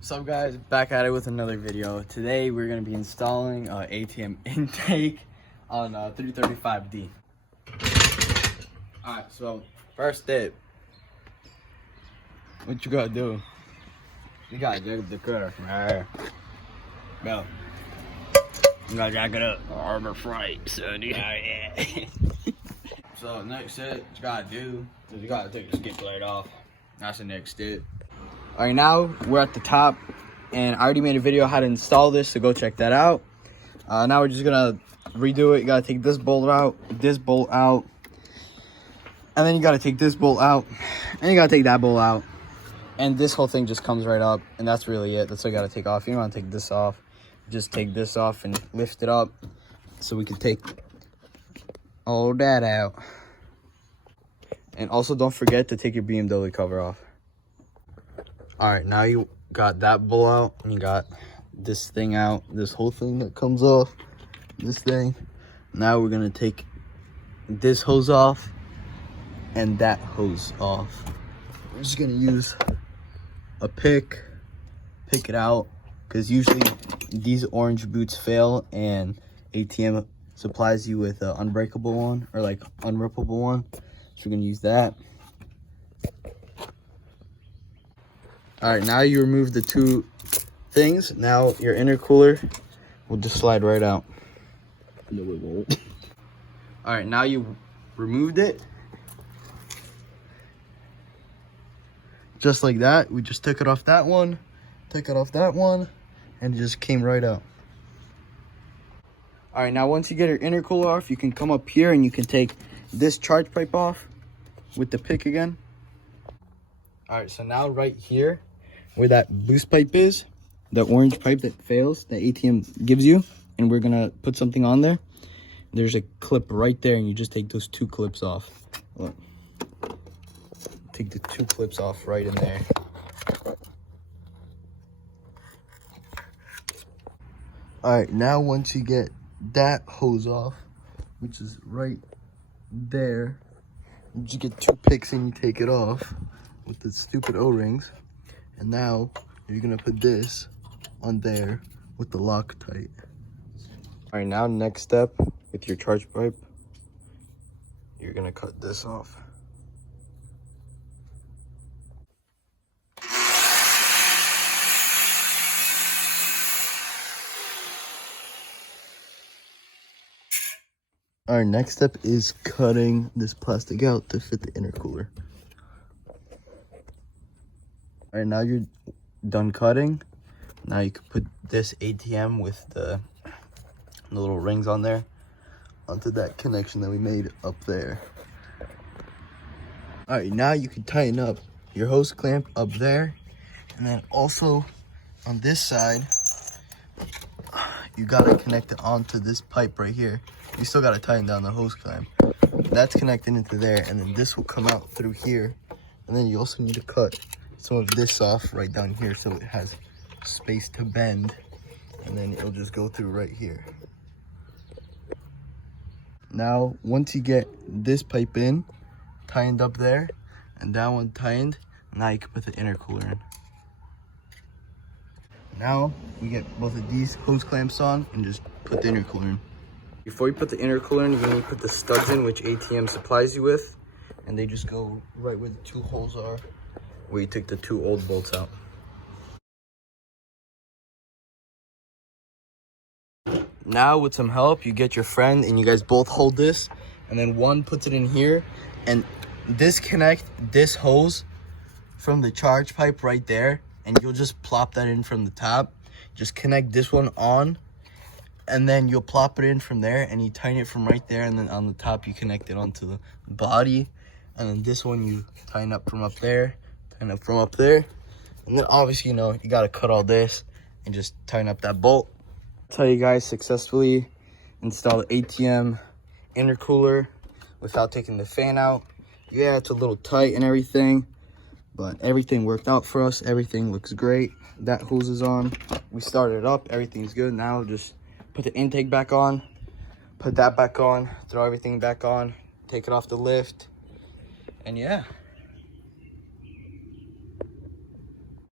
What's up, guys? Back at it with another video. Today we're going to be installing ATM intake on 335D. Alright, so first step, what you gotta do, you gotta jack the cutter from right here. Bro, you gotta jack it up. Harbor Freight, sonny. Yeah. So next step, what you gotta do is you gotta take the skid plate off. That's the next step. Alright, now we're at the top, and I already made a video how to install this, so go check that out. Now we're just gonna redo it. You gotta take this bolt out, and then you gotta take this bolt out, and you gotta take that bolt out, and this whole thing just comes right up, and that's really it. That's what you gotta take off. You don't wanna take this off. Just take this off and lift it up so we can take all that out. And also don't forget to take your BMW cover off. Alright, now you got that bolt out, and you got this thing out, this whole thing that comes off, this thing. Now we're gonna take this hose off and that hose off. We're just gonna use a pick it out, because usually these orange boots fail and ATM supplies you with an unbreakable one, or like unrippable one. So we're gonna use that. Alright, now you remove the two things. Now your intercooler will just slide right out. No, it won't. Alright, now you removed it. Just like that. We just took it off that one, and it just came right out. Alright, now once you get your intercooler off, you can come up here and you can take this charge pipe off with the pick again. Alright, so now right here, where that boost pipe is, the orange pipe that fails, that ATM gives you, and we're gonna put something on there. There's a clip right there, and you just take those two clips off. Look. Take the two clips off right in there. Alright, now once you get that hose off, which is right there, you just get two picks and you take it off with the stupid O-rings. And now you're gonna put this on there with the Loctite. Alright, now next step with your charge pipe, you're gonna cut this off. Our next step is cutting this plastic out to fit the intercooler. Alright, now you're done cutting. Now you can put this ATM with the little rings on there onto that connection that we made up there. Alright, now you can tighten up your hose clamp up there, and then also on this side, you gotta connect it onto this pipe right here. You still gotta tighten down the hose clamp. That's connected into there, and then this will come out through here. And then you also need to cut some of this off right down here so it has space to bend, and then it'll just go through right here. Now once you get this pipe in, tightened up there, and that one tightened, now you can put the intercooler in. Now we get both of these hose clamps on and just put the intercooler in. Before you put the intercooler in, you need to put the studs in, which ATM supplies you with, and they just go right where the two holes are, where you take the two old bolts out. Now with some help, you get your friend and you guys both hold this, and then one puts it in here and disconnect this hose from the charge pipe right there, and you'll just plop that in from the top. Just connect this one on, and then you'll plop it in from there, and you tighten it from right there, and then on the top you connect it onto the body, and then this one you tighten up from up there, and then obviously, you know, you got to cut all this and just tighten up that bolt. That's how you guys successfully install the ATM intercooler without taking the fan out. Yeah, it's a little tight and everything, but everything worked out for us. Everything looks great. That hose is on. We started it up. Everything's good. Now just put the intake back on, put that back on, throw everything back on, take it off the lift, and yeah.